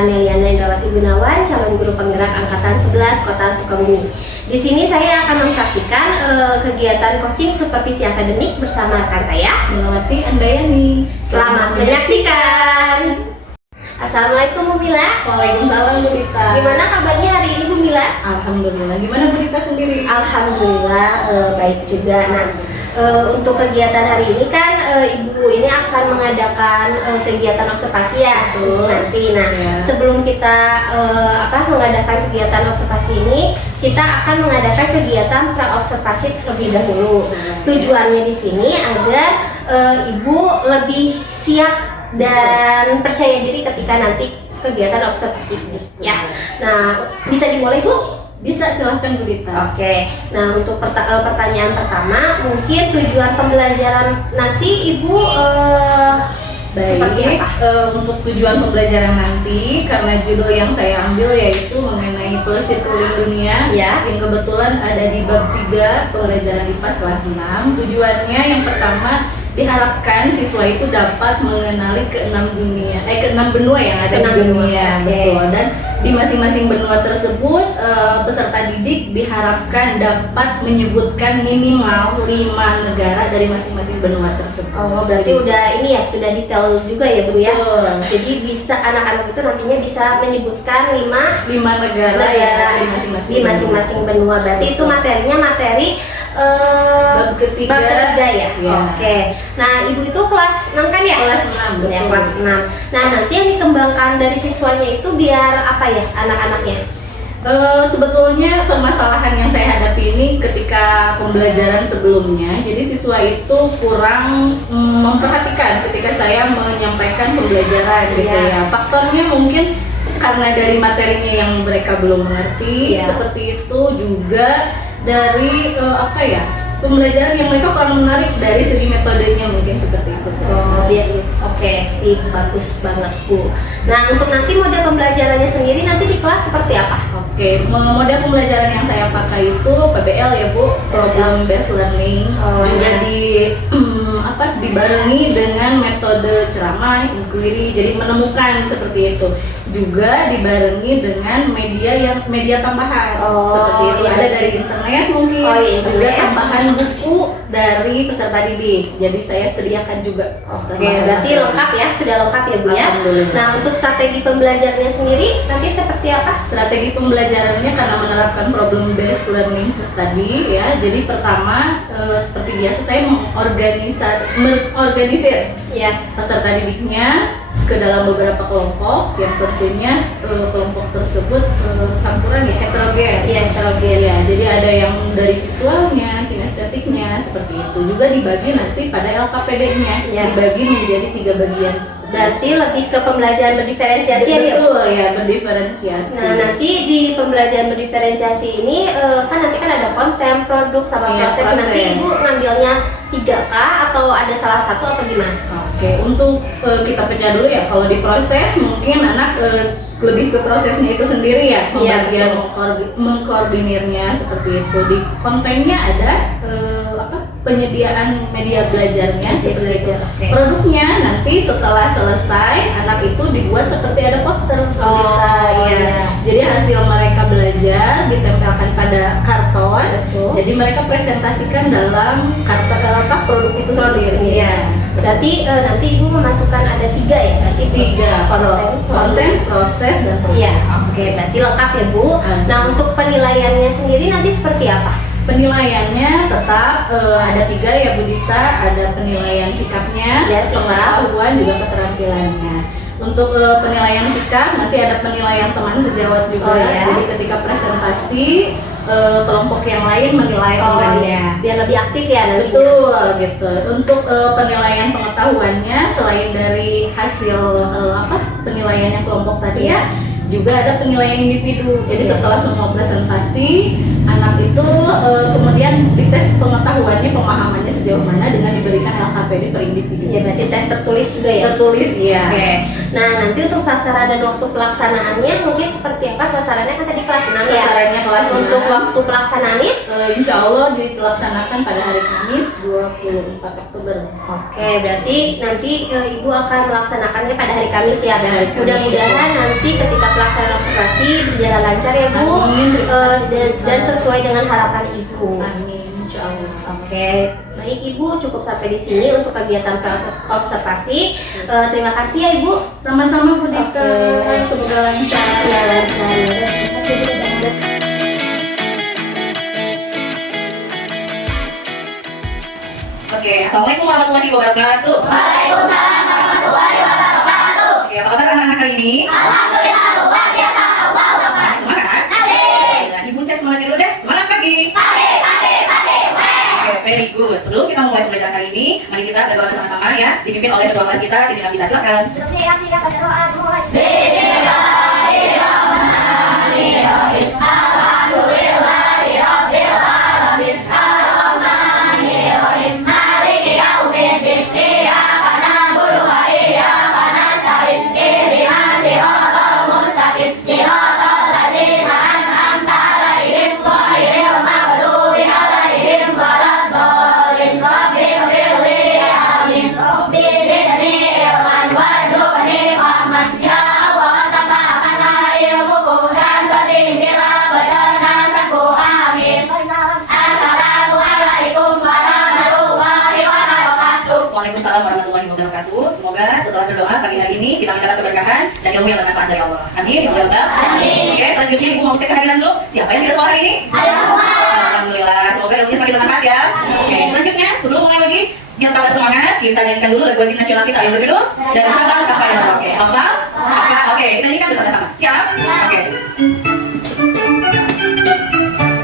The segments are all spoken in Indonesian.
saya Meliana Indrawati Gunawan, calon guru penggerak angkatan 11 Kota Sukabumi. Di sini saya akan mempraktikkan kegiatan coaching supervisi akademik bersama rekan saya Melawati Andayani. Selamat menyaksikan. Assalamualaikum Bu Mila. Waalaikumsalam Bu Dita. Gimana kabarnya hari ini Bu Mila? Alhamdulillah. Gimana Bu Dita sendiri? Alhamdulillah baik juga. Nah, untuk kegiatan hari ini kan Ibu ini akan mengadakan kegiatan observasi ya nanti. Nah, sebelum kita mengadakan kegiatan observasi ini, kita akan mengadakan kegiatan pra-observasi terlebih dahulu. Tujuannya di sini agar Ibu lebih siap dan percaya diri ketika nanti kegiatan observasi ini ya. Nah, bisa dimulai Bu? Bisa, silahkan Bu Dita. Oke, nah untuk pertanyaan pertama, mungkin tujuan pembelajaran nanti Ibu seperti apa? Untuk tujuan pembelajaran nanti, karena judul yang saya ambil yaitu mengenai policy tooling dunia Ya. yang kebetulan ada di bab 3 pembelajaran IPA kelas 6. Tujuannya yang pertama, diharapkan siswa itu dapat mengenali keenam benua yang ada di dunia. Betul. Dan di masing-masing benua tersebut peserta didik diharapkan dapat menyebutkan minimal 5 negara dari masing-masing benua tersebut. Oh, berarti udah ini ya, sudah detail juga ya Bu ya. Jadi bisa anak-anak itu nantinya bisa menyebutkan 5 negara yang ada di masing-masing benua. Berarti itu materinya materi bab ketiga ya. Oke. Nah, Ibu itu kelas 6 kan ya? Kelas 6. Ya, kelas 6. Nah, nanti yang dikembangkan dari siswanya itu biar apa ya anak-anaknya? Sebetulnya permasalahan yang saya hadapi ini ketika pembelajaran sebelumnya, jadi siswa itu kurang memperhatikan ketika saya menyampaikan pembelajaran gitu ya. Faktornya mungkin karena dari materinya yang mereka belum mengerti, seperti itu juga dari pembelajaran yang mereka kurang menarik dari segi metodenya, mungkin seperti itu. Oh, oke, sip, bagus banget Bu. Nah, untuk nanti mode pembelajarannya sendiri nanti di kelas seperti apa? Oke, mode pembelajaran yang saya pakai itu PBL ya Bu, Problem Based Learning. Juga dibarengi dengan metode ceramah, inquiry, jadi menemukan seperti itu. Juga dibarengi dengan media tambahan seperti itu, ada dari internet mungkin, juga tambahan buku dari peserta didik. Jadi saya sediakan juga. Oke, berarti lengkap ya, sudah lengkap ya Bu ya. Nah, untuk strategi pembelajarannya sendiri nanti seperti apa? Strategi pembelajarannya karena menerapkan problem based learning tadi ya. Jadi pertama seperti biasa saya mengorganisir peserta didiknya ke dalam beberapa kelompok yang tentunya kelompok tersebut campuran ya, heterogen. Ya, jadi ada yang dari visualnya, kinestetiknya seperti itu. Juga dibagi nanti pada LKPD-nya, dibagi menjadi 3 bagian. Berarti lebih ke pembelajaran berdiferensiasi ya? Betul ya, berdiferensiasi. Nah, nanti di pembelajaran berdiferensiasi ini kan ada konten, produk, sama proses. Nanti Ibu ngambilnya 3K atau ada salah satu atau gimana? Oke, untuk kita pecah dulu ya. Kalau di proses mungkin anak lebih ke prosesnya itu sendiri ya, pembagian mengkoordinirnya seperti itu. Di kontennya ada penyediaan media belajarnya, produknya nanti setelah selesai anak itu dibuat seperti ada poster jadi hasil mereka belajar ditempelkan pada karton. Jadi mereka presentasikan dalam karton produk itu sendiri. Berarti nanti Ibu memasukkan ada 3 ya? Berarti 3 konten, proses, dan produk. Oke, berarti lengkap ya Bu. Nah, untuk penilaiannya sendiri nanti seperti apa? Penilaiannya tetap ada 3 ya Bu Dita. Ada penilaian sikapnya, pengetahuan, juga keterampilannya. Untuk penilaian sikap nanti ada penilaian teman sejawat juga. Jadi ketika presentasi kelompok yang lain menilai temannya biar lebih aktif ya nantinya. Betul gitu. Untuk penilaian pengetahuannya selain dari hasil penilaiannya kelompok tadi juga ada penilaian individu. Jadi setelah semua presentasi, anak itu kemudian dites pengetahuannya, pemahamannya sejauh mana dengan diberikan LKPD per individu. Ya, berarti tes tertulis juga ya? Tertulis, iya. Oke. Nah, nanti untuk sasaran dan waktu pelaksanaannya mungkin seperti apa? Sasarannya kan tadi kelas 6 ya? Sasarannya kelas 6. Untuk waktu pelaksanaannya? Insya Allah dilaksanakan pada hari Kamis 24 Oktober. Oke, berarti nanti Ibu akan melaksanakannya pada hari Kamis ya. Pada hari Kamis. Mudah-mudahan nanti ketika pelaksanaan observasi berjalan lancar ya Bu. Amin, terima kasih. Dan sesuai dengan harapan Ibu. Amin, insya Allah. Oke, baik Ibu, cukup sampai di sini untuk kegiatan observasi. Terima kasih ya Ibu. Sama-sama Bu Dika. Oke. Semoga lancar. Ya, lancar. Terima kasih Bu. Oke, Assalamualaikum warahmatullahi wabarakatuh. Waalaikumsalam warahmatullahi wabarakatuh. Oke, apa kabar anak-anak hari ini? Alhamdulillah, luar biasa. Masih semangat kan? Masih. Ibu cek semangatnya dulu deh. Semangat pagi. Pagi. Oke, very good. Sebelum kita mulai pembelajaran kali ini, mari kita berdoa bersama-sama ya, dipimpin oleh ketua kelas kita, Siti Nabisa. Silakan. Waalaikumsalam warahmatullahi wabarakatuh. Semoga setelah berdoa pagi hari ini kita mendapat keberkahan dan ilmu yang bermanfaat dari Allah. Amin. Ya Allah. Amin. Oke, selanjutnya Ibu mau cek kehadiran dulu. Siapa yang tidak sekolah hari ini? Ada semua. Alhamdulillah. Semoga ilmunya semakin bermanfaat ya. Oke, selanjutnya sebelum mulai lagi, biar tambah semangat, kita nyanyikan dulu lagu wajib nasional kita yang berjudul Dari Sabang Sampai Merauke. Hafal? Hafal. Oke, kita nyanyikan bersama-sama. Siap? Oke.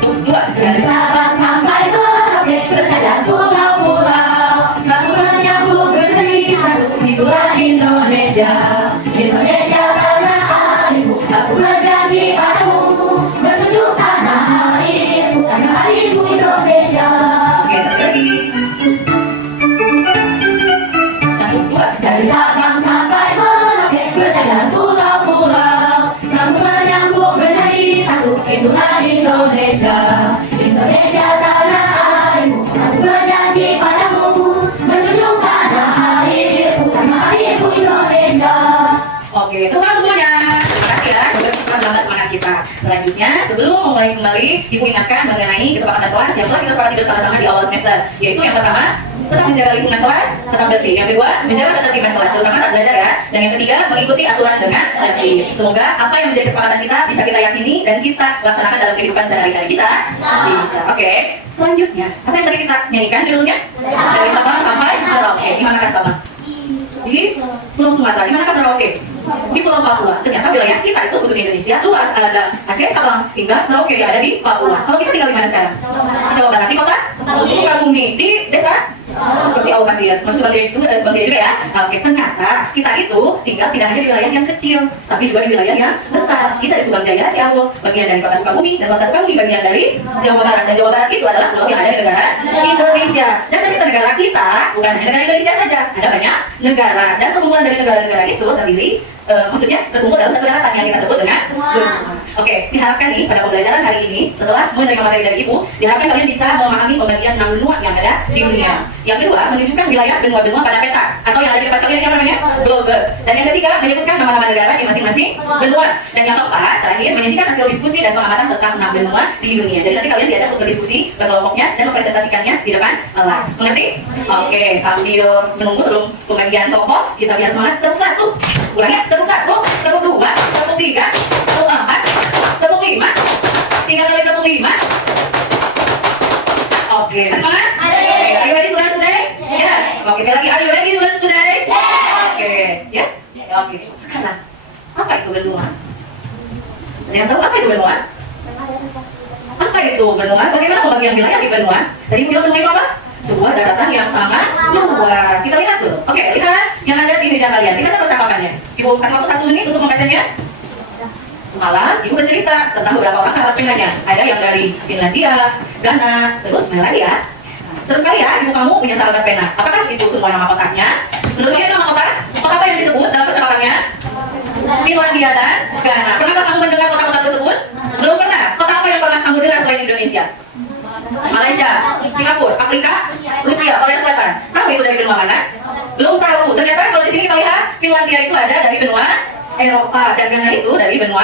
Dua. Dari Sabang sampai Merauke, berjalan pulau-pulau, satu menyambung berdiri satu itulah Indonesia. Indonesia tanah airmu, aku berjanji padamu, menuju tanah airmu, tanah airmu Indonesia. Oke, satu lagi. Satu, dua. Dari Sabang sampai Merauke, berjalan pulau-pulau, satu menyambung menjadi satu itulah Indonesia. Indonesia tanah airmu, aku berjanji padamu, menuju tanah airmu, tanah airmu Indonesia. Oke, tepuk tangan semuanya. Terima kasih ya, semoga bisa menambah semangat kita. Selanjutnya, sebelum memulai kembali, Ibu ingatkan mengenai kesepakatan kelas yang telah kita sepakati bersama-sama di awal semester, yaitu yang pertama, tetap menjaga lingkungan kelas, tetap bersih. Yang kedua, menjaga ketertiban kelas, terutama saat belajar ya. Dan yang ketiga, mengikuti aturan dengan tertib. Semoga apa yang menjadi kesepakatan kita bisa kita yakini dan kita laksanakan dalam kehidupan sehari-hari. Bisa? Bisa. Oke. Selanjutnya, apa yang tadi kita nyanyikan judulnya? Dari Sabang sampai Merauke. Di manakah Sabang? Di Pulau Sumatera. Di manakah Merauke? Di Pulau Papua. Ternyata wilayah kita itu khusus Indonesia luas, ada Aceh, Sabang hingga Merauke yang ada di Papua. Kalau kita tinggal di mana sekarang? Di Jawa Barat. Di kota Sukabumi. Di desa seperti Allah Pasir, maksud seperti itu juga ya. Oke, ternyata kita itu tinggal tidak hanya di wilayah yang kecil, tapi juga di wilayah yang besar. Kita di Subang Jaya, Ciawo, bagian dari kota Sukabumi, dan kota Sukabumi bagian dari Jawa Barat. Dan Jawa Barat itu adalah pulau yang ada di negara Indonesia. Dan ternyata negara kita bukan hanya negara Indonesia saja, ada banyak negara. Dan perkumpulan dari negara-negara itu terdiri, maksudnya terkumpul dalam satu daratan yang kita sebut dengan benua. Oke, diharapkan nih pada pembelajaran hari ini, setelah menerima materi dari Ibu, diharapkan kalian bisa memahami pembagian 6 benua yang ada di dunia. Yang kedua, menunjukkan wilayah benua-benua pada peta atau yang ada di depan kalian yang namanya globe. Dan yang ketiga, menyebutkan nama-nama negara di masing-masing benua. Dan yang keempat, terakhir, menyajikan hasil diskusi dan pengamatan tentang 6 benua di dunia. Jadi nanti kalian diajak untuk berdiskusi berkelompoknya dan mempresentasikannya di depan kelas. Mengerti? Oke, sambil menunggu sebelum pembagian kelompok, kita biar semangat. Tepuk satu, ulangi, tepuk satu, tepuk dua, tepuk tiga, tepuk empat, tepuk lima, 3 kali tepuk 5. Oke, semangat? Oke, are you ready to learn today? Yes. Oke, sekali lagi, are you ready to learn today? Oke, yes? Oke, sekarang apa itu benua? Ada yang tahu apa itu benua? Apa itu benua? Bagaimana pembagian wilayah di benua? Tadi Ibu bilang benua itu apa? Sebuah daratan yang sangat luas. Kita lihat dulu. Oke, lihat yang ada di meja kalian. Kita catat cakapannya. Ibu kasih waktu 1 menit untuk membacanya. Semalam Ibu bercerita tentang beberapa orang sahabat penanya. Ada yang dari Finlandia, Ghana, terus Melalia. Seru sekali ya, Ibu kamu punya sahabat pena. Apakah itu semua nama kotaknya? Menurut kalian nama kotak? Kota apa yang disebut dalam percakapannya? Finlandia dan Ghana. Pernahkah kamu mendengar kota-kota tersebut? Belum pernah. Kota apa yang pernah kamu dengar selain Indonesia? Malaysia, Singapura, Afrika, Rusia, Finlandia itu ada dari benua Eropa dan Ghana itu dari benua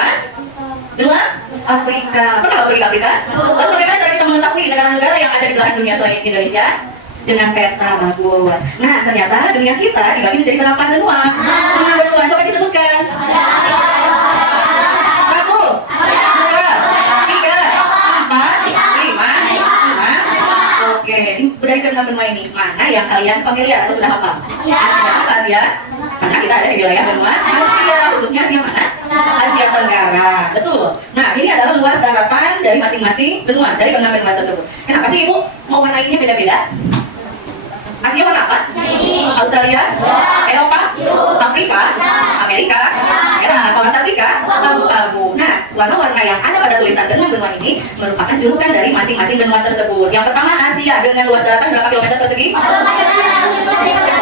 Afrika. Pernah nggak pergi ke Afrika? Lalu bagaimana cara kita mengetahui negara-negara yang ada di belahan dunia selain Indonesia? Dengan peta. Bagus. Nah, ternyata dunia kita dibagi menjadi berapa benua? 5 benua. Coba disebutkan. 1, 2, 3, 4, 5, 6. Oke, dari ke-6 benua ini mana yang kalian familiar atau sudah hafal? Asia. Karena kita ada di wilayah benua Asia, khususnya Asia mana? Asia Tenggara. Betul. Nah, ini adalah luas daratan dari masing-masing benua, dari ke-6 benua tersebut. Kenapa sih Ibu mau warnainnya beda-beda? Asia warna apa? Australia, Eropa, Afrika, Amerika, merah. Kalau Antartika, abu-abu. Nah, warna-warna yang ada pada tulisan dengan benua ini merupakan julukan dari masing-masing benua tersebut. Yang pertama Asia dengan luas daratan berapa kilometer persegi?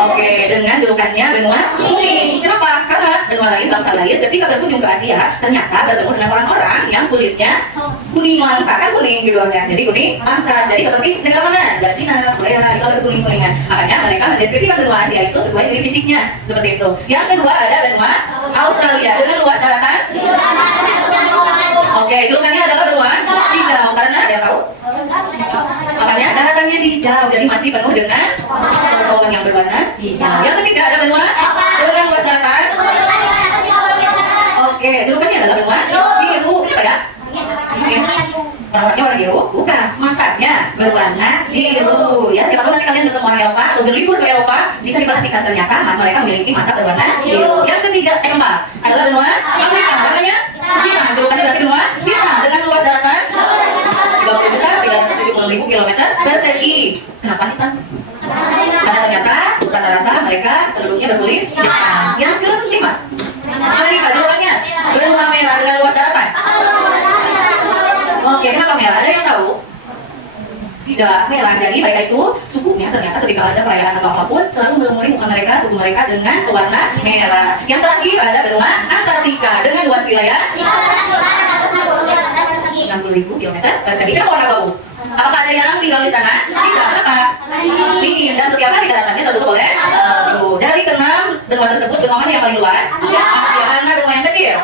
Oke, dengan julukannya benua kuning. Kenapa? Karena benua lain, bangsa lain ketika berkunjung ke Asia ternyata bertemu dengan orang-orang yang kulitnya kuning langsa, kan kuning judulnya. Jadi kuning langsa. Jadi seperti negara mana? Dari Cina, Korea, itu ada kuning-kuningan. Makanya mereka mendeskripsikan benua Asia itu sesuai ciri fisiknya seperti itu. Yang kedua ada benua Australia dengan luas daratan. Oke, julukannya adalah benua hijau. Karena ada yang tahu? Makanya daratannya hijau, jadi masih penuh dengan pohon yang berwarna hijau. Yang ketiga ada benua dengan luas daratan. Oke, julukannya adalah benua biru. Kenapa ya? Perawatnya warna biru? Bukan, makanya berwarna biru. Ya, siapa tahu nanti kalian ketemu orang Eropa atau berlibur ke Eropa, bisa diperhatikan ternyata mereka memiliki mata berwarna biru. Yang ketiga, keempat adalah benua Afrika. Namanya hitam. Julukannya berarti benua hitam dengan luas daratan 30.370.000 kilometer persegi. Kenapa hitam? Karena ternyata rata-rata mereka penduduknya berkulit hitam. Yang kelima, Amerika. Julukannya benua merah dengan luas daratan. Oke, kenapa merah? Ada yang tahu? Tidak, merah. Jadi mereka itu sukunya ternyata ketika ada perayaan atau apapun selalu melumuri muka mereka, tubuh mereka dengan warna merah. Yang terakhir ada benua Antartika dengan luas wilayah 60.000 kilometer persegi. Kenapa warna abu? Apakah ada yang tinggal di sana? Tidak. Kenapa? Dingin dan setiap hari daratannya tertutup oleh salju. Dari ke-6 benua tersebut, benua mana yang paling luas? Asia. Mana benua yang kecil?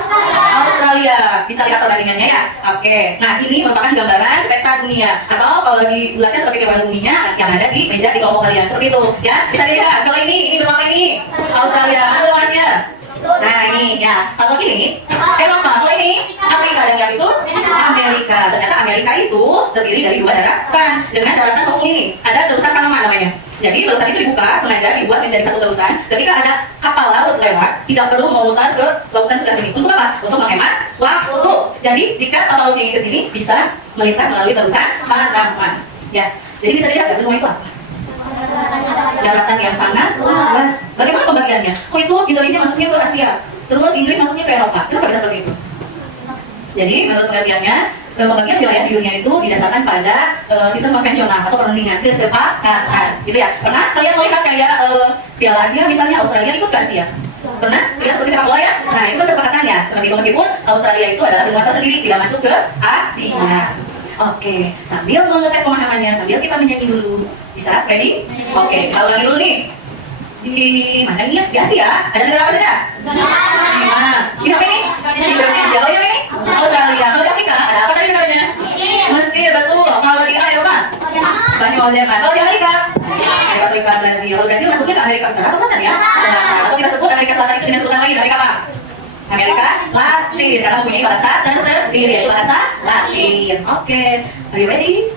Australia. Bisa lihat perbandingannya ya? Oke. Nah, ini merupakan gambaran peta dunia. Atau kalau lagi bulatnya seperti gambar buminya yang ada di meja di kelompok kalian. Seperti itu. Ya, bisa dilihat. Kalau ini benua apa ini? Australia. Mana benua Asia? Nah, ini ya. Kalau ini Eropa. Kalau ini Afrika. Dan yang itu Amerika. Ternyata Amerika itu terdiri dari 2 daratan dengan daratan pemung ini. Ada terusan Panama namanya. Jadi terusan itu dibuka sengaja dibuat menjadi satu terusan. Ketika ada kapal laut lewat, tidak perlu memutar ke lautan sebelah sini. Untuk apa? Untuk menghemat waktu. Jadi jika kapal laut ini ke sini bisa melintas melalui terusan Panama. Ya. Jadi bisa dilihat benua itu apa? Daratan yang sangat luas. Bagaimana pembagiannya? Oh, itu Indonesia masuknya ke Asia, terus Inggris masuknya ke Eropa. Kenapa bisa seperti itu? Jadi menurut pembagiannya, pembagian wilayah di dunia itu didasarkan pada sistem konvensional atau perundingan, kesepakatan, gitu ya. Pernah kalian melihat kayak Piala Asia misalnya Australia ikut ke Asia? Pernah? Tidak seperti sepak bola ya? Nah, itu kan kesepakatannya. Seperti itu, meskipun Australia itu adalah benua tersendiri, tidak masuk ke Asia. Oke, sambil mengetes pemahamannya, sambil kita menyanyi dulu. Bisa? Ready? Oke, kita ulangi dulu nih. Di mana nih ya? Di Asia. Ada negara apa saja? Di apa ini? Indonesia. Kalau yang ini? Australia. Kalau di Afrika, ada apa tadi negaranya? Mesir, betul. Kalau di Eropa? Spanyol, Jerman. Kalau di Amerika? Amerika Serikat, Brazil. Kalau Brazil masuknya ke Amerika Utara atau Selatan ya? Selatan. Atau kita sebut Amerika Selatan itu dengan sebutan lain. Amerika apa? Amerika Latin, karena mempunyai bahasa tersendiri, yaitu bahasa Latin. Oke, are you ready?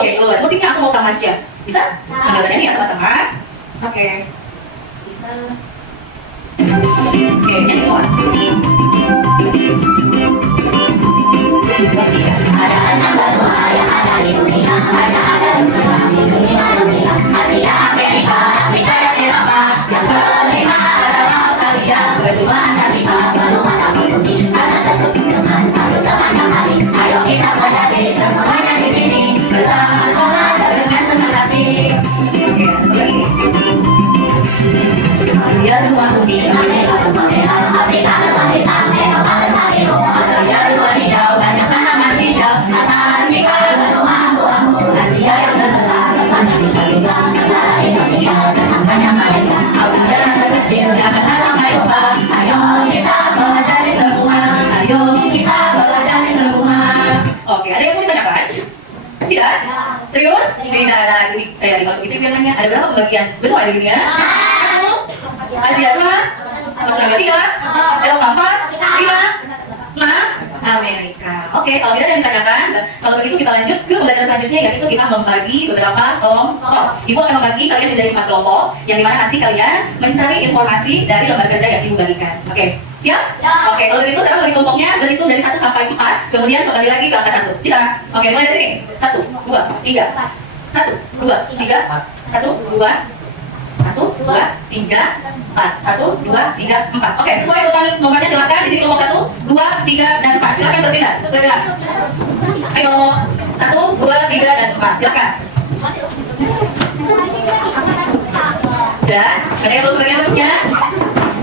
Oke, good. Musiknya aku mau tamasya. Bisa? Sambil nyanyi ya sama-sama. Oke. Oke, nyanyi semua. Ada 6 benua yang ada di dunia, hanya ada 2 di dunia manusia, Asia, Amerika, Afrika, dan Eropa. Yang kelima adalah Australia, benua Antartika, benua tabur bumi, karena tertutup dengan satu sepanjang hari. Ayo kita pelajari semuanya di sini bersama-sama dengan senang hati. Oke, satu lagi. Asia benua bumi, Amerika benua merah, Afrika benua hitam, Eropa benua biru, Australia benua hijau, banyak tanaman hijau, Antartika benua abu-abu, Asia yang terbesar tempatnya di tidak? Serius? Tidak. Nah, sini saya kalau begitu yang nanya, ada berapa pembagian benua di dunia? 1, Asia 2, Australia 3, Eropa 4, 5, 6, Amerika. Oke, kalau tidak ada yang ditanyakan, kalau begitu kita lanjut ke pembelajaran selanjutnya, yaitu kita membagi beberapa kelompok. Ibu akan membagi kalian menjadi 4 kelompok, yang dimana nanti kalian mencari informasi dari lembaga kerja yang Ibu bagikan. Oke, siap? Oke, kalau begitu saya bagi kelompoknya berhitung dari 1 sampai 4, kemudian kembali lagi ke angka 1. Bisa? Oke, mulai dari sini. 1, 2, 3. 1, 2, 3. 1, 2, 1, 2, 3, 4. 1, 2, 3, 4. Oke, sesuai urutan nomornya silakan. Di sini kelompok 1, 2, 3, dan 4. Silakan berpindah. Segera. Ayo. 1, 2, 3, dan 4. Silakan. Sudah? Ada yang belum bagian bentuknya?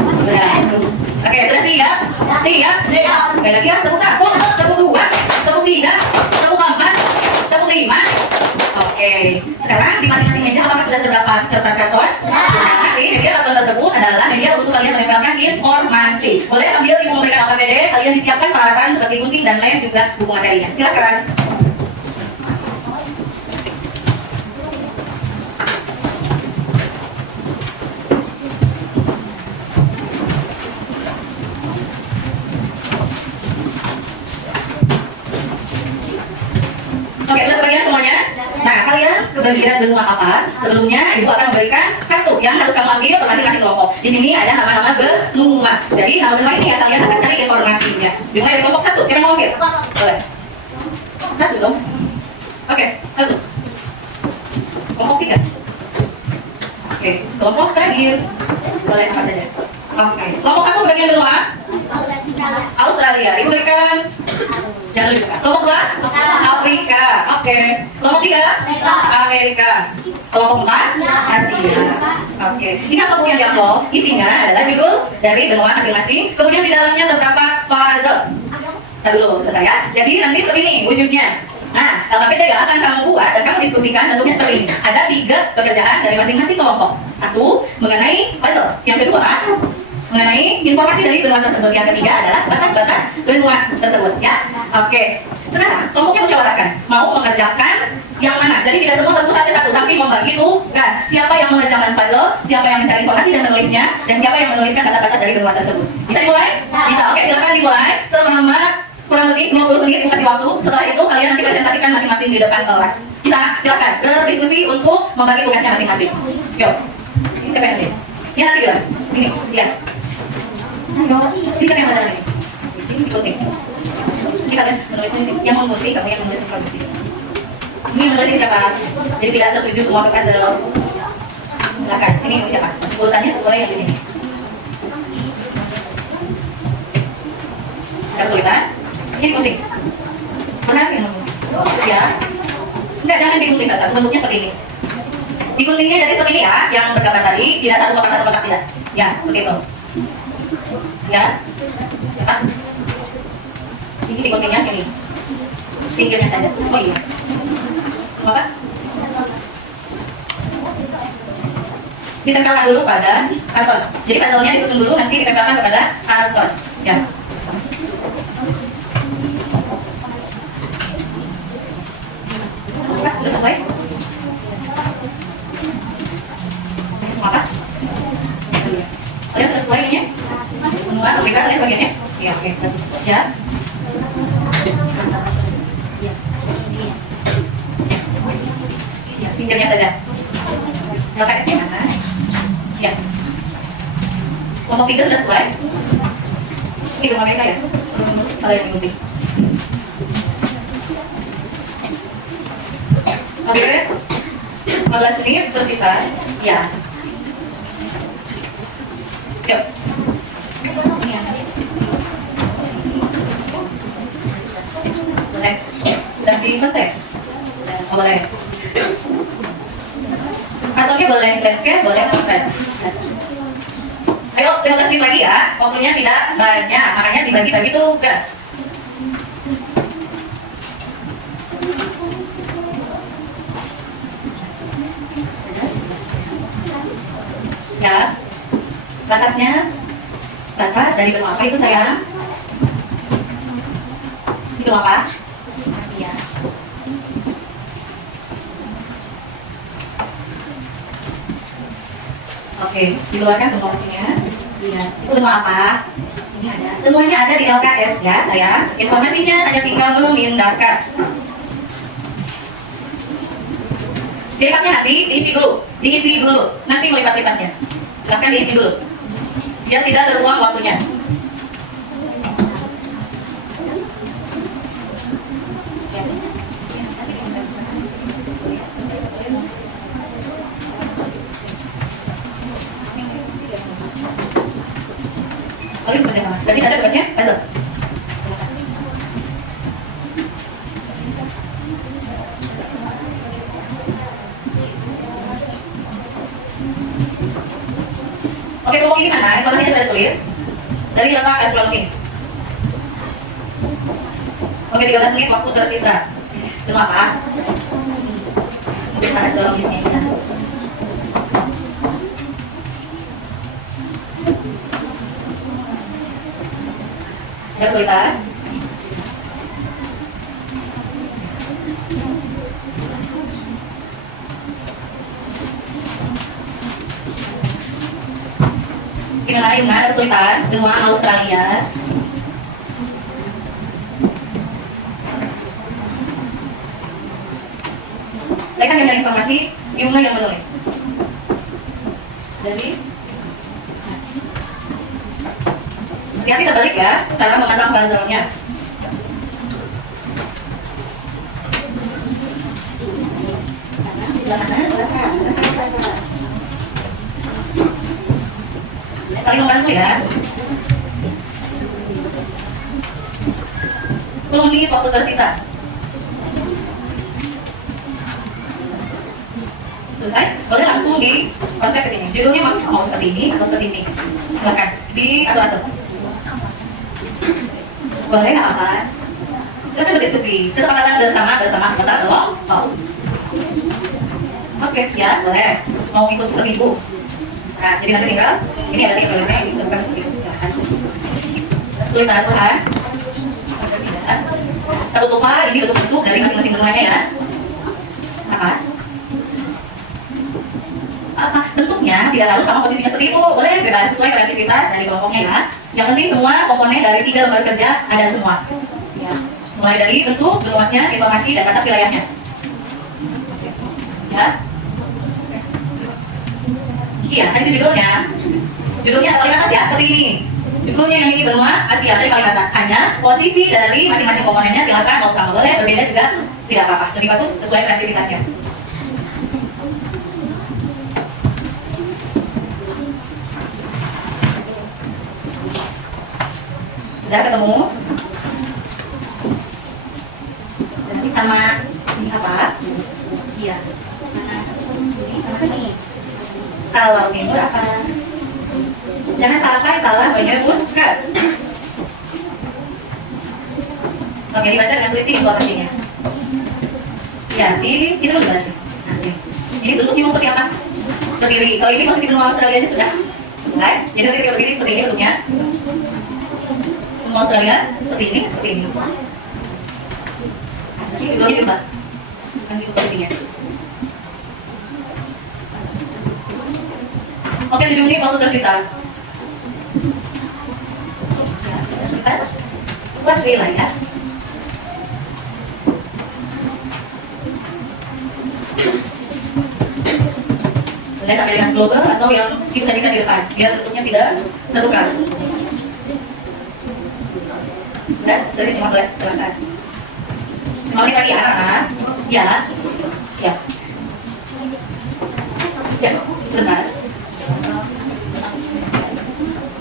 Sudah. Oke, sudah siap? Siap? Sekali lagi ya. Tepuk 1, tepuk 2, tepuk 3, tepuk 4, tepuk 5. Oke, sekarang di masing-masing meja apakah sudah terdapat kertas karton? Nanti media karton tersebut adalah media untuk kalian menempelkan informasi. Boleh sambil ibu memberikan APBD, kalian disiapkan peralatan seperti gunting dan lem juga buku materinya. Silakan. Oke, sudah kebagian semuanya? Nah, kalian kebagian benua apa? Sebelumnya, Ibu akan memberikan kartu yang harus kamu ambil per masing-masing kelompok. Di sini ada nama-nama benua. Jadi, nama benua ini ya kalian akan cari informasinya. Dimulai dari kelompok 1. Siapa yang mau ambil? Boleh. 1 dong. Oke, 1. Kelompok 3. Oke, kelompok terakhir. Boleh apa saja. Oke, kelompok 1 bagian benua Australia. Ibu berikan. Jangan lupa. Kelompok 2 Afrika. Oke. Kelompok 3 Amerika. Kelompok 4 Asia. Oke. Ini apa Bu yang diambil? Isinya adalah judul dari benua masing-masing. Kemudian di dalamnya terdapat fase. Tadi dulu sebentar ya. Jadi nanti seperti ini wujudnya. Nah, LKPD yang akan kamu buat dan kamu diskusikan tentunya seperti ini. Ada 3 pekerjaan dari masing-masing kelompok. 1 mengenai puzzle. Yang kedua mengenai informasi dari benua tersebut. Yang ketiga adalah batas-batas benua tersebut ya. Oke, sekarang kelompoknya musyawarahkan mau mengerjakan yang mana. Jadi tidak semua tentu satu-satu, tapi membagi tugas. Siapa yang mengerjakan puzzle, siapa yang mencari informasi dan menulisnya, dan siapa yang menuliskan batas-batas dari benua tersebut. Bisa dimulai? Bisa. Oke, silakan dimulai. Selama kurang lebih 20 menit dikasih waktu. Setelah itu kalian nanti presentasikan masing-masing di depan kelas. Bisa? Silakan berdiskusi untuk membagi tugasnya masing-masing. Yuk. Ini siapa yang ada? Ya nanti bilang. Ini, ya. Ini siapa yang baca ini? Ini ikutin. Ini kalian menulisnya sih. Yang mengikuti, kamu yang menulis produksi. Ini yang menulis siapa? Jadi tidak tertuju semua ke puzzle. Silakan. Sini siapa? Urutannya sesuai yang di sini. Kesulitan? Ini gunting. Benar yang ya. Enggak, jangan digunting satu. Bentuknya seperti ini. Diguntingnya jadi seperti ini ya, yang bergambar tadi, tidak satu kotak tidak. Ya, seperti itu. Ya. Siapa? Ini diguntingnya sini. Pinggirnya saja. Oh iya. Apa? Ditempelkan dulu pada karton. Jadi puzzle-nya disusun dulu, nanti ditempelkan kepada karton. Ya. Sudah sesuai? Apa? Kalian sudah sesuai ini ya? Menua, berikan kalian bagiannya? Iya, oke. Ya. Ya, pinggirnya saja. Letak di mana? Ya. Kelompok 3 sudah sesuai? Ini rumah mereka ya? Salah yang diikuti. Oke, 15 menit tersisa. Ya. Yuk. Ini ya. Boleh. Sudah dikontek? Oh, boleh. Kartonnya boleh landscape, boleh open. Ayo, 15 menit lagi ya. Waktunya tidak banyak, makanya dibagi-bagi tugas. Ya, batasnya, batas dari benua apa itu sayang? Ini benua apa? Asia. Oke, dikeluarkan semuanya. Iya. Itu semua apa? Ini ada. Semuanya ada di LKS ya, saya. Informasinya hanya tinggal memindahkan. Dilipatnya nanti diisi dulu. Nanti melipat-lipatnya. Silahkan diisi dulu. Biar tidak terbuang waktunya. Paling bekerja sama. Berarti ada tugasnya, puzzle. Oke, kelompok ini mana? Informasinya sudah tulis. Dari letak astronomis. Oke, 13 menit waktu tersisa. Terima apa? Letak astronomisnya ini. Ada kesulitan? Gimana Yuna, ada kesulitan? Benua Australia. Mereka yang mencari informasi, Yuna yang menulis. Jadi hati-hati terbalik ya, cara memasang puzzle-nya. Saling membantu ya. 10 menit waktu tersisa. Selesai? Boleh langsung di konsep ke sini. Judulnya mau seperti ini atau seperti ini. Silakan diatur-atur. Boleh nggak apa? Kita berdiskusi. Kesepakatan bersama anggota belum? Mau? Oke, ya boleh. Mau ikut 1000. Nah, jadi nanti tinggal ini ada tinggalnya ini bukan 1000. Sulit aturan. Satu lupa ini bentuk-bentuk dari masing-masing benuanya ya. Apa? Bentuknya tidak harus sama posisinya seperti itu. Boleh bebas sesuai kreativitas dari kelompoknya ya. Yang penting semua komponen dari 3 lembar kerja ada semua. Ya. Mulai dari bentuk, benuanya, informasi, dan batas wilayahnya. Ya. Iya, itu judulnya. Judulnya paling atas ya, seperti ini. Judulnya yang ini benua Asia dari paling atas. Hanya posisi dari masing-masing komponennya silakan mau sama boleh, berbeda juga tidak apa-apa. Lebih bagus sesuai kreativitasnya. Sudah ketemu? Nanti sama ini apa? Iya. Ini apa nih? Kalau timur apa? Jangan salah menyebutkan. Oke, dibaca dengan teliti informasinya. Ya, itu dulu sih. Nanti. Ini bentuknya mau seperti apa? Berdiri. Kalau ini posisi benua Australia sudah selesai. Jadi nanti berdiri seperti ini bentuknya. Benua Australia seperti ini. Ini bentuknya diubah. Nanti posisinya. Oke, 7 menit waktu tersisa. Luas wilayah. Boleh sampai dengan global atau yang disajikan di depan, biar bentuknya tidak tertukar. Dan dari semua boleh, silakan. Mau ini lagi anak-anak? Ya, ya, ya, sebentar.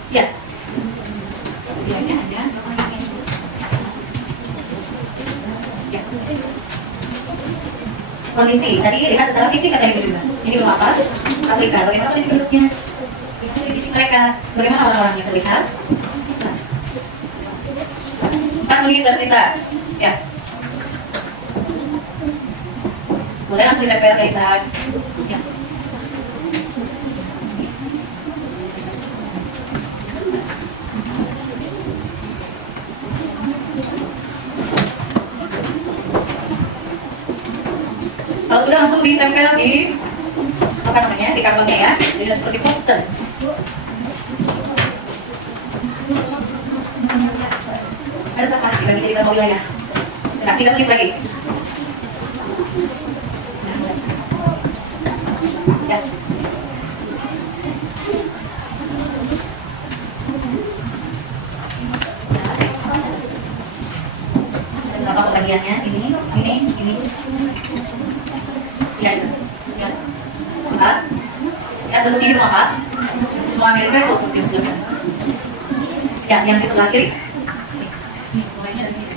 Ya. Wilayahnya ada. Ya. Kondisi tadi lihat secara fisik katanya juga. Ini rumah apa? Afrika. Bagaimana kondisi penduduknya? Ini fisik mereka. Bagaimana orang-orangnya terlihat? 4 menit tersisa. Ya. Boleh langsung ditempel ke Isaac. Ya. Kalau sudah langsung ditempel di apa namanya di karbonnya ya, jadi seperti poster. Ada apa? Dibagi jadi berapa wilayah? Nah, 3 menit lagi. Ya. Berapa pembagiannya? Ini. Ya, itu. Ya. Apa? Ya, bentuknya ini apa? Rumah Amerika itu seperti yang sebelah sana. Ya, yang di sebelah kiri. Nih, mulainya dari sini.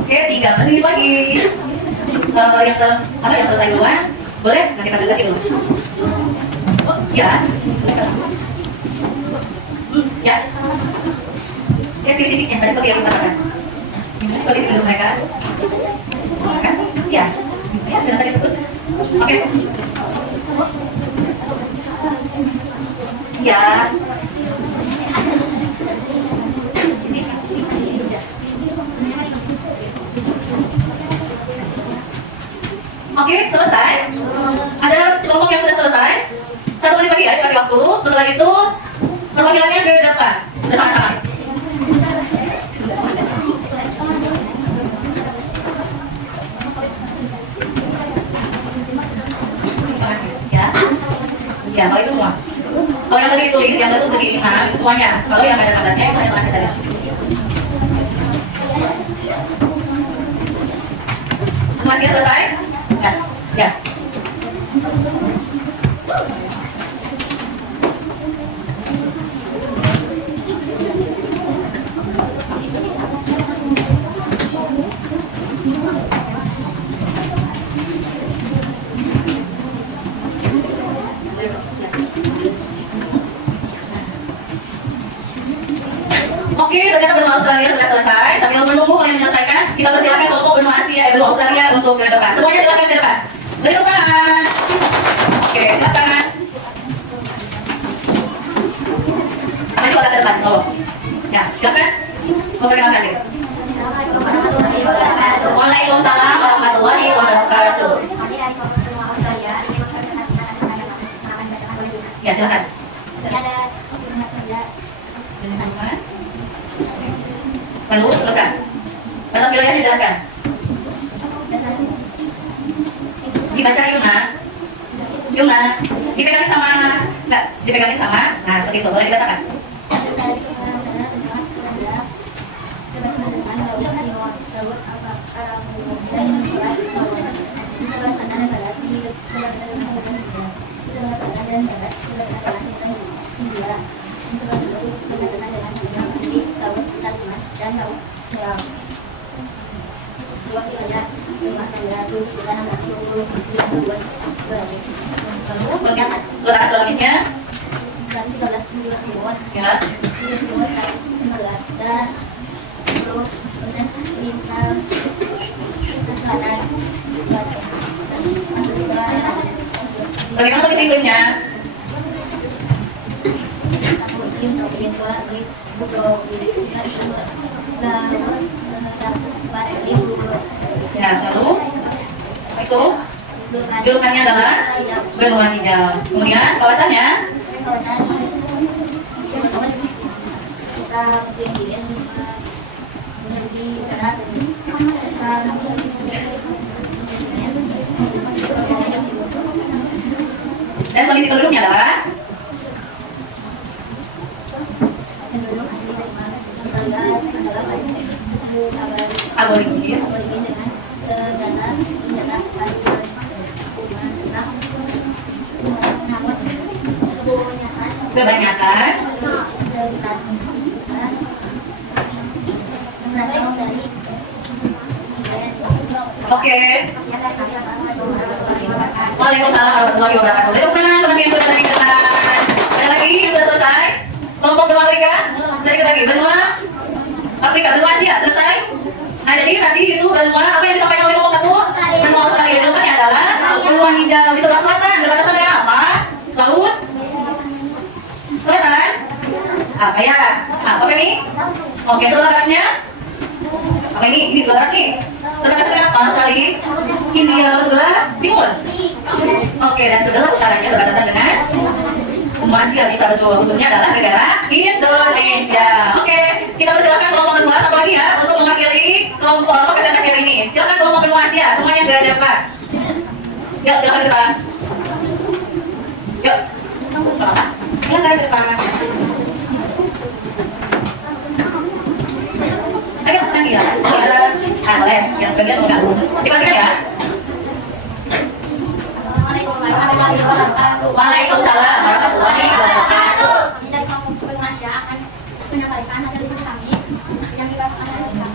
Oke, 3 menit lagi. Yang selesai duluan, boleh? Nanti presentasi dulu. Oh, ya. Ya. Lihat sisi-sisinya, tadi seperti yang kita katakan. Ini kondisi hidup mereka. Kan? Ya. Ya, sudah tadi sebut. Oke. Ya. Oke, selesai. Ada kelompok yang sudah selesai. 1 menit lagi ya, dikasih waktu. Setelah itu perwakilannya ke depan bersama-sama. Ya, kalau itu semua. Kalau yang tadi ditulis, yang itu segi kanan itu semuanya. Kalau yang ada tandanya itu hanya tengahnya saja. Masih selesai? Ya. Ya. Oke, ternyata benua Australia sudah selesai. Sambil menunggu kalian menyelesaikan, kita persilakan kelompok benua Asia, benua Australia untuk ke depan. Semuanya silakan ke depan. Beri tepuk tangan. Oke, silakan. Mari kita ke depan, tolong. Ya, silakan. Memperkenalkan diri. Waalaikumsalam warahmatullahi wabarakatuh. Ya, silakan. Lalu teruskan. Batas wilayahnya dijelaskan. Dibaca Yuna, dipegangin sama, enggak, dipegangin sama. Nah, seperti itu, boleh dibacakan. Lalu bagian letak astronomisnya ya. Bagaimana kondisi iklimnya? Ya, lalu itu julukannya adalah benua hijau. Kemudian kawasannya dan kondisi penduduknya adalah aborigin. Kebanyakan oke. Waalaikumsalam warahmatullahi wabarakatuh. Itu bukan teman yang sudah tadi kita. Ada lagi yang sudah selesai? Kelompok benua Afrika? Sedikit lagi. Benua Afrika, benua Asia selesai? Nah, jadi tadi itu benua apa yang disampaikan oleh kelompok 1? Benua Australia. Jawabannya adalah benua hijau di sebelah selatan. Dekat sana yang apa? Laut? Selatan? Apa ya? Apa ini? Oke, sebelah baratnya? Apa ini? Ini sebelah barat nih. Sebelah sana apa? Australia? India, sebelah timur. betul. Oke, dan sebelah utaranya berbatasan dengan Asia, bisa betul, khususnya adalah negara Indonesia. Oke, kita persilakan kelompok kedua satu lagi ya untuk mewakili kelompok presentasi hari ini. Silakan kelompok benua Asia, semuanya ke depan. Yuk, silakan ke depan. Yuk, silakan ke depan. Ayo, nanti ya. Boleh, yang sebagian enggak. Diperhatikan ya. Waalaikumsalam warahmatullahi wabarakatuh. Dari kelompok benua Asia akan menyampaikan hasil diskusi kami yang dibahas adalah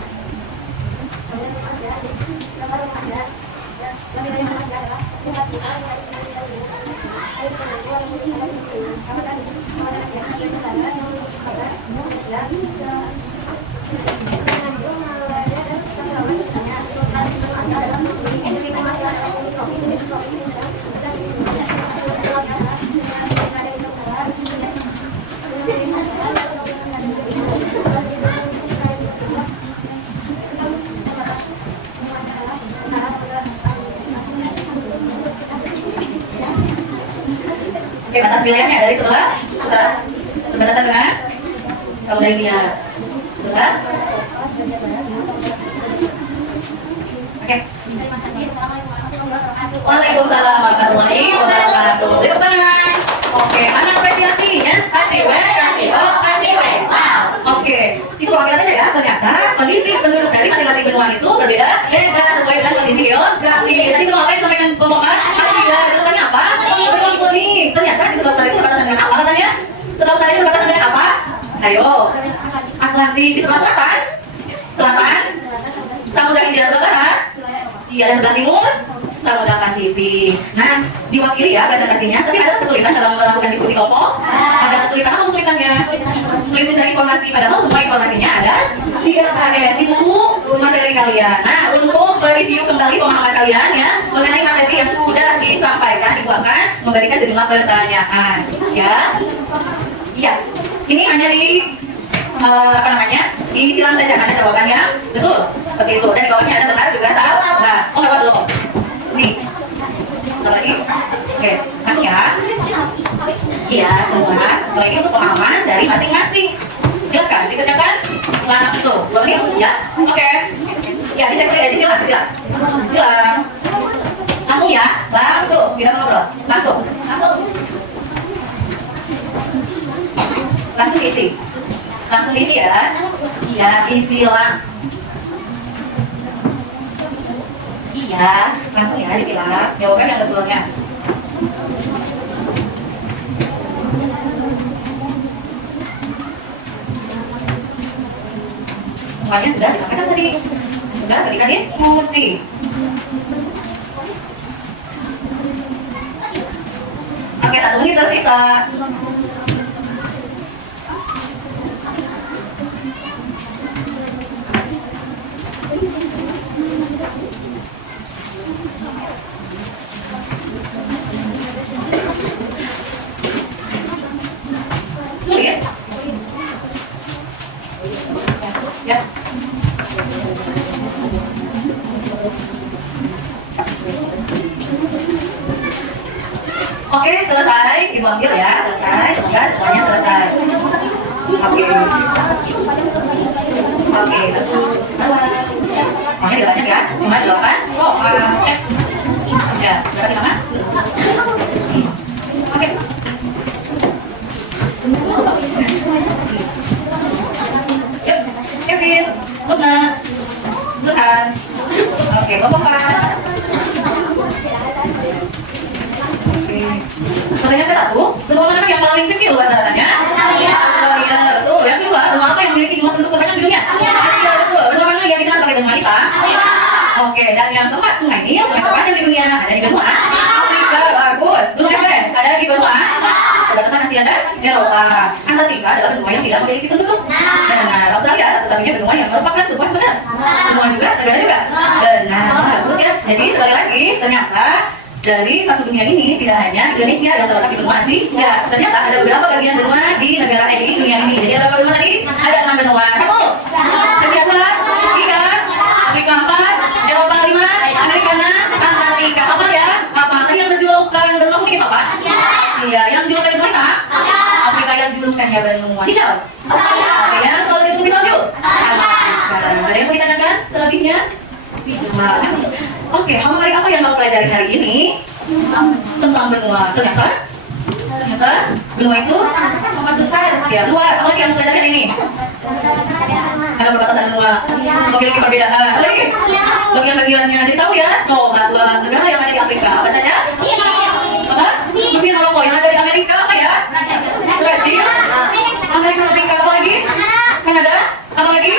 Oke, batas wilayahnya dari sebelah utara berbatasan dengan Samudra India. Sebelah. Oke. Waalaikumsalam warahmatullahi wabarakatuh. Tepuk tangan. Oke, mana apresiasinya? Kasih W, kasih O, kasih W. Wow. Oke, itu perwakilan aja ya. Ternyata kondisi penduduk dari masing-masing benua itu berbeda sesuai dengan kondisi geografi. Tadi benua apa yang sampaikan kelompok Asia? Jawabannya apa? Benua kuning. Ternyata di sebelah utara itu berbatasan dengan apa katanya? Sebelah utara itu berbatasan dengan apa? Ayo, Atlantik. Di sebelah selatan? Selatan? Samudra Hindia sebelah barat? Iya, dan sebelah timur? Samudra Pasifik. Nah, diwakili ya presentasinya, tapi ada kesulitan dalam melakukan diskusi kelompok. Ada kesulitan apa kesulitannya? Sulit mencari informasi, padahal semua informasinya ada di LKS, di buku materi kalian. Nah, untuk mereview kembali pemahaman kalian ya mengenai materi yang sudah disampaikan, Ibu akan memberikan sejumlah pertanyaan. Ya, iya. Ini hanya di di silang saja, ada jawabannya betul seperti itu. Dan di bawahnya ada benar juga salah. Nah, oh lewat belum? Nih, satu lagi. Oke, masuk ya. Iya, semua. Lagi untuk pemahaman dari masing-masing. Silakan, dikerjakan langsung. Boleh? Ya, oke. Ya, dicek ya, silakan. Langsung ya, langsung. Tidak ngobrol, langsung. Langsung isi. Langsung isi ya. Iya, disilang. Iya, langsung ya disilang. Jawaban yang betulnya. Semuanya sudah disampaikan tadi. Sudah berikan diskusi. Oke, 1 menit tersisa. Sulit? Ya. Oke, selesai. Ibu ambil ya, selesai. Semoga semuanya selesai. Oke, betul. Semuanya ditanya ya, cuma 8 soal. Ya, terima kasih Mama. Oke. Yuk, Kevin, Lutna, Zulhan. Oke, kelompok 4. Pertanyaan ke-1, benua mana yang paling kecil bahasanya? Australia, betul. Yang kedua, benua apa yang memiliki jumlah penduduk terbesar di dunia? Asia, betul. Benua mana yang dikenal sebagai benua wanita? Oke, dan yang keempat, sungai Nil, sungai terpanjang di dunia ada di benua Afrika, bagus. Gunung Everest ada di benua perbatasan Asia dan Eropa. Antartika adalah benua yang tidak memiliki penduduk. Benar. Australia satu-satunya benua yang merupakan sebuah benar. Benua juga, negara juga. Benar, bagus ya. Jadi sekali lagi, ternyata dari satu dunia ini tidak hanya Indonesia yang terletak di benua Asia. Ternyata ada beberapa bagian benua di negara di dunia ini. Jadi ada berapa benua tadi? Ada 6 benua. 1, Asia 4, 3, Afrika 4, Eropa 5, Amerika 6, Antartika. Apa ya? Apa? Iya, yang julukan mereka? Oke, yang julukannya benua hijau. Oke, yang selalu ditutupi salju. Ada yang mau ditanyakan selebihnya? Tidak. Oke, materi apa yang mau pelajari hari ini? Tentang benua. Ternyata benua itu sangat besar. Ya, luas. Apa lagi yang mau pelajari hari ini? Ada perbatasan benua, memiliki perbedaan. Lagi, bagian-bagiannya. Jadi tahu ya. Coba dua negara yang ada di Afrika. Apa saja? Apa? Mesir, Maroko. Yang ada di Amerika apa ya? Brazil. Amerika Serikat. Apa lagi? Kanada. Apa lagi?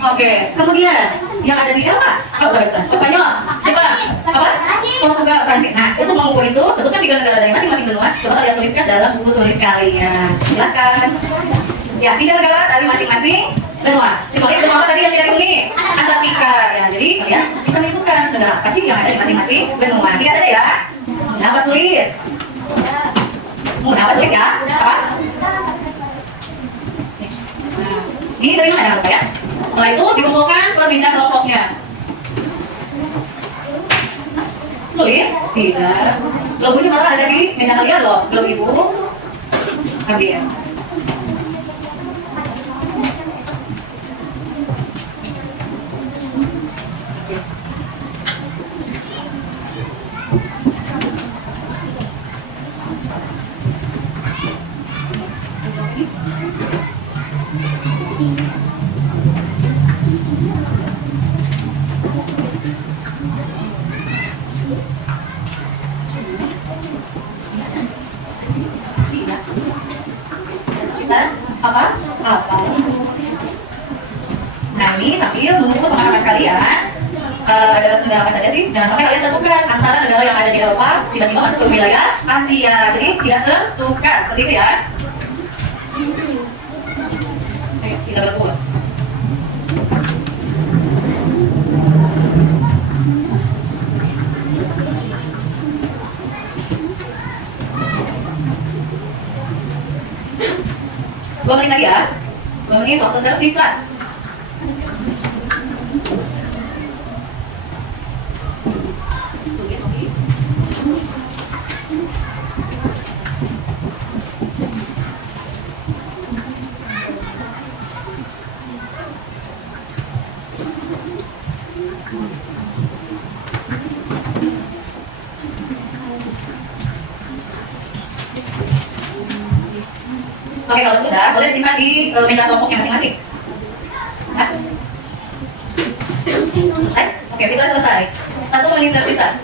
Oke. Kemudian yang ada di Eropa. Oh, barusan. Spanyol. Jepang. Apa? Portugal, Prancis. Nah, untuk mengukur itu, sebutkan 3 negara dari masing-masing benua. Coba kalian tuliskan dalam buku tulis kalian. Silakan. Ya, 3 negara dari masing-masing benua. Kecuali benua apa tadi yang tidak diundi? Antartika. Ya, jadi kalian bisa menyebutkan negara apa sih yang ada di masing-masing benua. Lihat aja ya. Kenapa sulit? Kenapa sulit ya? Apa? Nah, ini dari mana Bapak ya? Setelah itu dikumpulkan ke meja kelompoknya. Sulit? Tidak. Logonya malah ada di meja kalian loh. Belum Ibu ambil. Apa? Nah, ini sambil menunggu pengalaman kalian, ada negara apa saja sih? Jangan sampai kalian tentukan antara negara yang ada di Eropa tiba-tiba masuk ke wilayah Asia. Jadi tidak tertukar seperti itu ya. Ayo kita berkuat. Dua menit lagi ya. 2 menit waktu tersisa. Oke, kalau sudah, boleh disimpan di meja kelompoknya masing-masing. Nah. Selesai? Oke, kita selesai. 1 menit tersisa.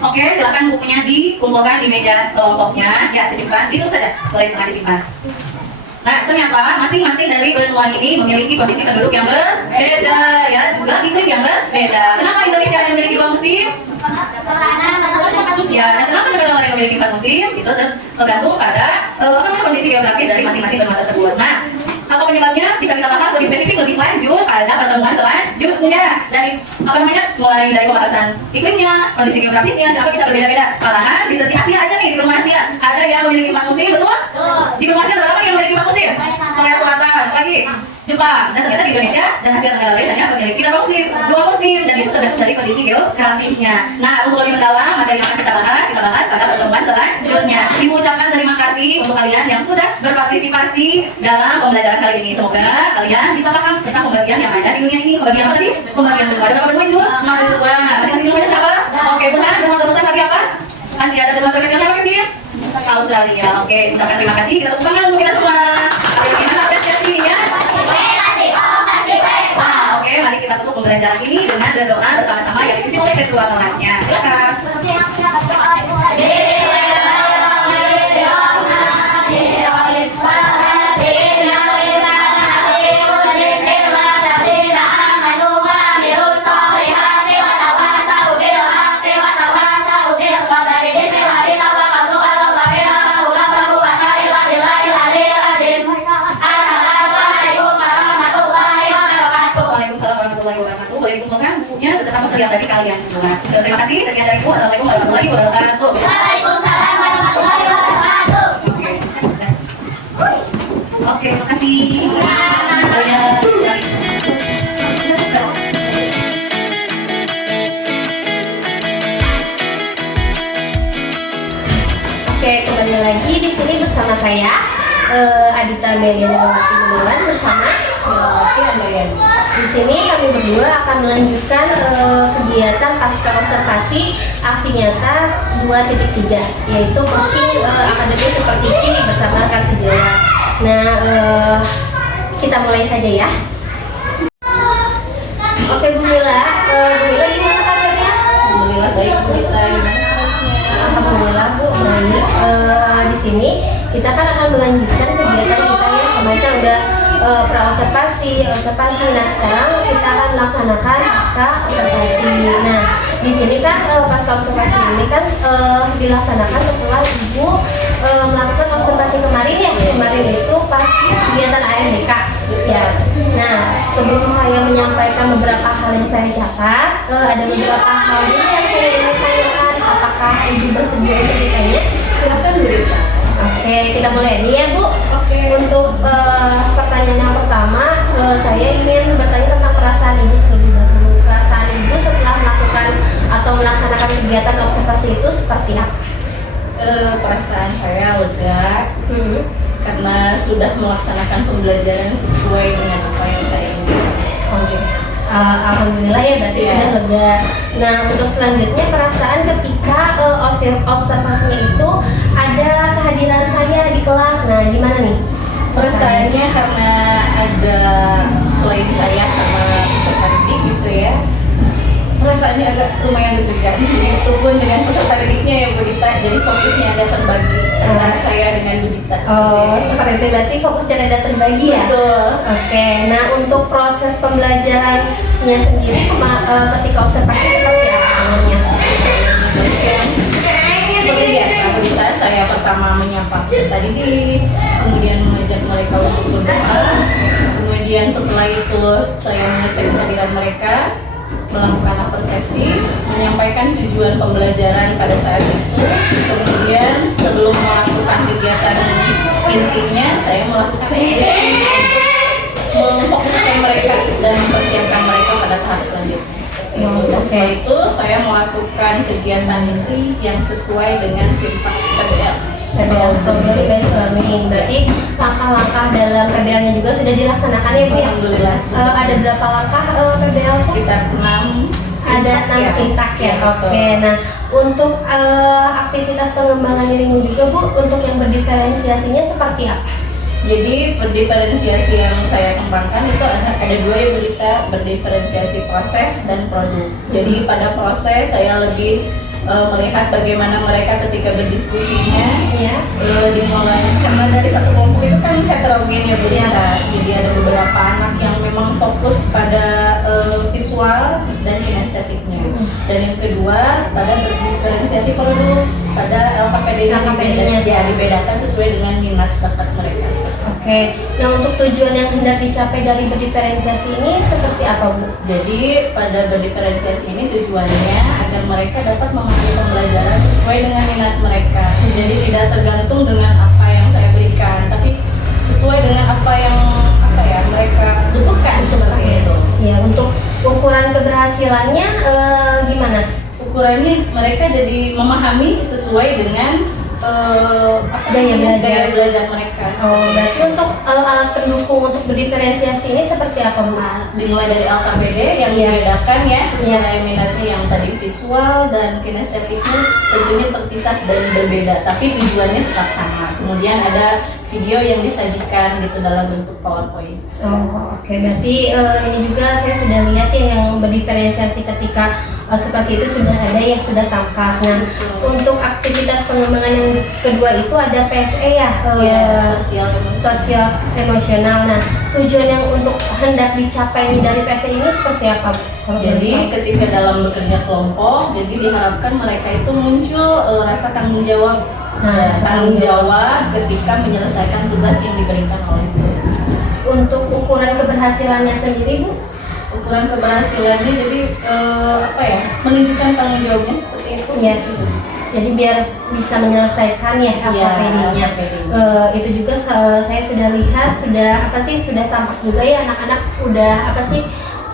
Oke, silakan bukunya dikumpulkan di meja kelompoknya. Ya, disimpan. Itu saja. Boleh tengah disimpan. Nah, ternyata masing-masing dari benua ini memiliki kondisi penduduk yang berbeda, ya, juga iklim yang berbeda. Kenapa Indonesia yang memiliki 2 musim? Ya, dan kenapa negara lain memiliki 4 musim? Itu tergantung pada kondisi geografis dari masing-masing benua tersebut. Nah, apa penyebabnya bisa kita bahas lebih spesifik, lebih lanjut pada pertemuan selanjutnya. Dari mulai dari pembahasan iklimnya, kondisi geografisnya, kenapa bisa berbeda-beda. Malahan di setiap Asia aja nih, di benua Asia ada yang memiliki 4 musim, betul? Di benua Asia ada apa yang memiliki 4 musim? Korea Selatan, lagi Jepang, dan ternyata di Indonesia dan Asia Tenggara lain hanya memiliki berapa musim? 2 musim, dan itu tergantung dari kondisi geografisnya. Nah, untuk lebih mendalam materi yang akan kita bahas pada pertemuan selanjutnya. Ibu ucapkan terima kasih untuk kalian yang sudah berpartisipasi dalam pembelajaran kali ini. Semoga kalian bisa paham tentang pembagian yang ada di dunia ini. Pembagian apa tadi? Pembagian benua. Ada berapa benua itu? 6 benua. Masing-masing benuanya siapa? Oke, benua terusan lagi apa? Masih ada benua terkecilnya apa dia? Australia. Oke, ucapkan terima kasih. Kita tepuk tangan untuk kita semua. Bagaimana apresiasinya? Oke, mari kita tutup pembelajaran ini dengan berdoa bersama-sama yang dipimpin oleh ketua kelasnya. Silakan. Yang tadi kalian semua. Terima kasih. Sekian dari Ibu. Assalamualaikum warahmatullahi wabarakatuh. Waalaikumsalam warahmatullahi wabarakatuh. Oke, terima kasih. Oke, kembali lagi di sini bersama saya Adita Meliana Gunawan bersama Melati Andayani. di sini kami berdua akan melanjutkan kegiatan pasca observasi aksi nyata 2.3 yaitu coaching akademi supervisi bersama rekan sejawat. Nah, kita mulai saja ya. Oke Bu Mila, gimana kabarnya? Alhamdulillah baik Bu Dita. Alhamdulillah Bu, baik. Di sini kita kan akan melanjutkan kegiatan kita ya. Kemarin kan udah observasi. Nah sekarang kita akan melaksanakan pasca observasi. Nah di sini kan pasca observasi ini kan dilaksanakan setelah Ibu melakukan observasi kemarin ya. Kemarin itu pas kegiatan AMDK. Ya. Nah sebelum saya menyampaikan beberapa hal yang saya catat, ada beberapa hal ini yang saya ingin tanyakan. Apakah Ibu bersedia untuk ditanya? Silakan Bu Dita. Oke, kita mulai nih ya Bu. Oke. Untuk pertanyaan yang pertama, saya ingin bertanya tentang perasaan Ibu terlebih dahulu. Perasaan Ibu setelah melakukan atau melaksanakan kegiatan observasi itu seperti apa? Perasaan saya lega karena sudah melaksanakan pembelajaran sesuai dengan apa yang saya inginkan. Oke. Alhamdulillah ya berarti Iya. sudah lega. Nah untuk selanjutnya perasaan ketika observasinya itu ada kehadiran saya di kelas. Nah gimana nih? Perasaannya karena ada selain saya sama peserta didik gitu ya, perasaannya agak lumayan deg-degan. Begitu pun dengan peserta didiknya ya Bu Dita, jadi fokusnya ada terbagi antara saya dengan Bu Dita. Oh seperti itu, berarti fokusnya ada terbagi ya? Betul. Oke, nah untuk proses pembelajarannya sendiri ketika observasi seperti apa namanya? Seperti biasa, Bu Dita, saya pertama menyapa peserta didik, kemudian mengajak mereka untuk berdoa, kemudian setelah itu saya mengecek kehadiran mereka, melakukan persepsi, menyampaikan tujuan pembelajaran pada saat itu, kemudian sebelum melakukan kegiatan intinya, saya melakukan SDM untuk memfokuskan mereka dan mempersiapkan mereka pada tahap selanjutnya. Seperti itu. Dan setelah itu saya melakukan kegiatan inti yang sesuai dengan sifat PBL. PBL, Community Based Learning. Berarti langkah-langkah dalam PBL-nya juga sudah dilaksanakan ya Bu ya? Alhamdulillah. Ada berapa langkah PBL? Sekitar 6 Ada 6 sintak ya? Oke, nah untuk aktivitas pengembangan dirinya juga Bu, untuk yang berdiferensiasinya seperti apa? Jadi berdiferensiasi yang saya kembangkan itu ada dua ya Bu Dita, berdiferensiasi proses dan produk. Jadi pada proses saya lebih melihat bagaimana mereka ketika berdiskusinya Ya. dimulai karena dari satu kelompok itu kan heterogen ya Bu Dita. Jadi ada beberapa anak yang memang fokus pada visual dan kinestetiknya. Dan yang kedua pada berdiferensiasi produk pada LKPD-nya ya dibedakan sesuai dengan minat bakat mereka. Oke, nah untuk tujuan yang hendak dicapai dari berdiferensiasi ini seperti apa Bu? Jadi pada berdiferensiasi ini tujuannya agar mereka dapat mengambil pembelajaran sesuai dengan minat mereka. Jadi tidak tergantung dengan apa yang saya berikan, tapi sesuai dengan apa yang mereka butuhkan seperti itu. Ya, untuk ukuran keberhasilannya gimana? Ukurannya mereka jadi memahami sesuai dengan Gaya belajar mereka. Oh, berarti untuk alat pendukung untuk berdiferensiasi ini seperti apa Bu? Dimulai dari LKPD yang Iya. dibedakan ya sesuai minatnya yang tadi visual dan kinestetiknya tentunya terpisah dan berbeda, tapi tujuannya tetap sama. Kemudian ada video yang disajikan gitu dalam bentuk PowerPoint. Oh, oke. Berarti ini juga saya sudah lihat ya yang berdiferensiasi ketika observasi itu sudah ada yang sudah tampak. Nah, untuk aktivitas pengembangan yang kedua itu ada PSE ya, sosial emosional. Nah, tujuan yang untuk hendak dicapai dari PSE ini seperti apa? Jadi ketika dalam bekerja kelompok, jadi diharapkan mereka itu muncul rasa tanggung jawab. Tanggung jawab ketika menyelesaikan tugas yang diberikan oleh guru. Untuk ukuran keberhasilannya sendiri Bu? ukuran keberhasilannya, jadi apa ya, menunjukkan tanggung jawabnya seperti itu. Iya. Jadi biar bisa menyelesaikan ya LKPD-nya. Itu juga saya sudah lihat, sudah tampak juga ya anak-anak udah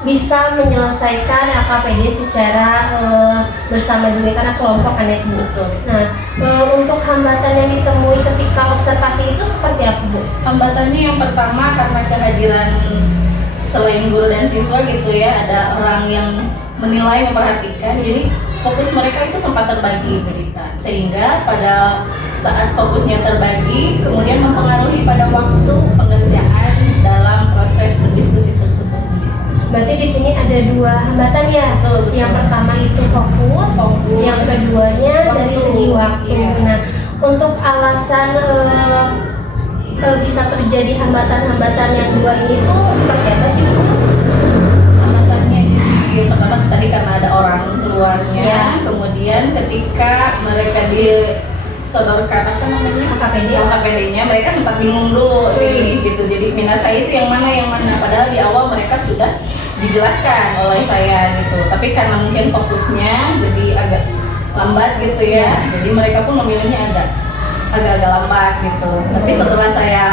bisa menyelesaikan LKPD secara bersama juga karena kelompok kan ya Bu. Betul. Nah, untuk hambatan yang ditemui ketika observasi itu seperti apa Bu? Hambatannya yang pertama karena kehadiran selain guru dan siswa gitu ya, ada orang yang menilai, memperhatikan, jadi fokus mereka itu sempat terbagi berita, sehingga pada saat fokusnya terbagi kemudian mempengaruhi pada waktu pengerjaan dalam proses berdiskusi tersebut. Berarti di sini ada dua hambatan ya. Betul. Yang pertama itu fokus, yang keduanya dari segi waktu. Iya. Nah, untuk alasan bisa terjadi hambatan-hambatan yang dua ini tuh seperti apa sih Bu? Hambatannya jadi pertama tadi karena ada orang luarnya, Ya. kemudian ketika mereka disodorkan apa namanya LKPD-nya, mereka sempat bingung dulu nih gitu. Jadi minat saya itu yang mana, padahal di awal mereka sudah dijelaskan oleh saya gitu. Tapi karena mungkin fokusnya jadi agak lambat gitu ya. Jadi mereka pun memilihnya agak lambat gitu. Tapi setelah saya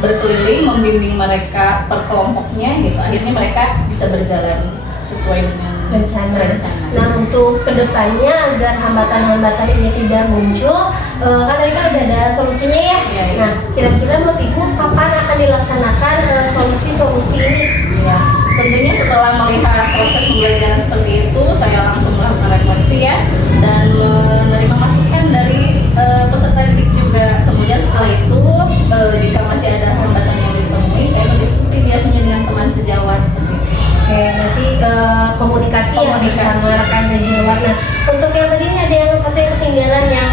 berkeliling membimbing mereka per kelompoknya gitu, akhirnya mereka bisa berjalan sesuai dengan rencana. Nah, untuk kedepannya agar hambatan-hambatan ini tidak muncul, kan tadi kan udah ada solusinya ya. Iya. Nah, kira-kira menurut Ibu kapan akan dilaksanakan solusi-solusi ini? Ya, tentunya setelah melihat proses pembelajaran seperti itu, saya langsung melakukan refleksi ya, dan menerima masukan dari peserta didik juga. Kemudian setelah itu, jika masih ada hambatan yang ditemui, saya berdiskusi biasanya dengan teman sejawat seperti itu. Oke, nanti komunikasi ya bersama rekan sejawat. Nah, untuk yang tadi ini ada yang satu yang ketinggalan yang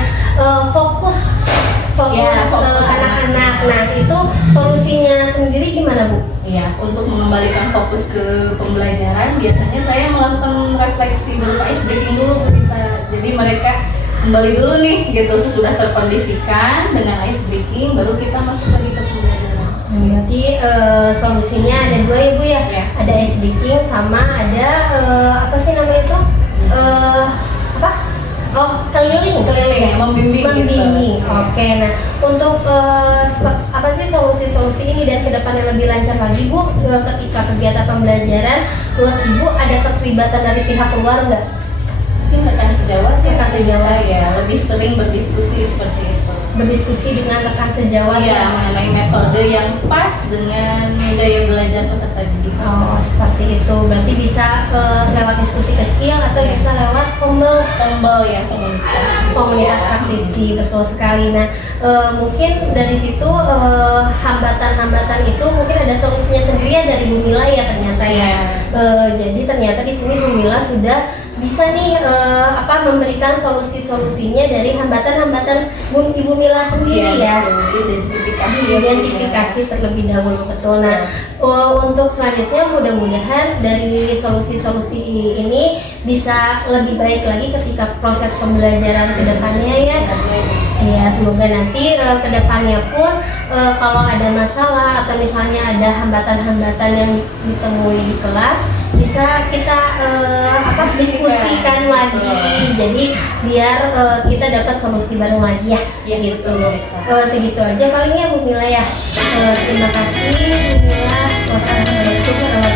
fokus anak-anak. Nah, itu solusinya sendiri gimana Bu? Iya, untuk mengembalikan fokus ke pembelajaran, biasanya saya melakukan refleksi berupa ice breaking dulu Bu Rita. Jadi mereka kembali dulu nih gitu, sesudah terkondisikan dengan ice breaking, baru kita masuk lagi ke pembelajaran. Berarti solusinya ada dua ya Bu ya? Ya. Ada ice breaking sama ada apa sih namanya itu? Keliling. Membimbing. Membimbing. Gitu. Oke, nah untuk apa sih solusi-solusi ini dan kedepannya lebih lancar lagi Bu, ketika kegiatan pembelajaran, menurut Ibu ada keterlibatan dari pihak luar nggak? Mungkin rekan sejawat ya, lebih sering berdiskusi seperti itu. Berdiskusi dengan rekan sejawat Iya, mengenai metode yang pas dengan gaya belajar peserta didik. Oh, seperti itu. Berarti bisa lewat diskusi kecil atau bisa lewat komunitas praktisi, betul sekali. Nah, mungkin dari situ hambatan-hambatan itu mungkin ada solusinya sendiri ya dari Bu Mila ya ternyata ya. Jadi ternyata di sini Bu Mila sudah bisa nih memberikan solusi-solusinya dari hambatan-hambatan Ibu Mila sendiri ya. Identifikasi terlebih dahulu, betul. Nah, untuk selanjutnya mudah-mudahan dari solusi-solusi ini bisa lebih baik lagi ketika proses pembelajaran kedepannya ya. Ya, semoga nanti kedepannya pun kalau ada masalah atau misalnya ada hambatan-hambatan yang ditemui di kelas, bisa kita diskusikan lagi. Jadi biar kita dapat solusi baru lagi ya. Gitu. Segitu aja palingnya Bu Mila ya. Terima kasih Bu Mila. Wassalamualaikum warahmatullahi wabarakatuh.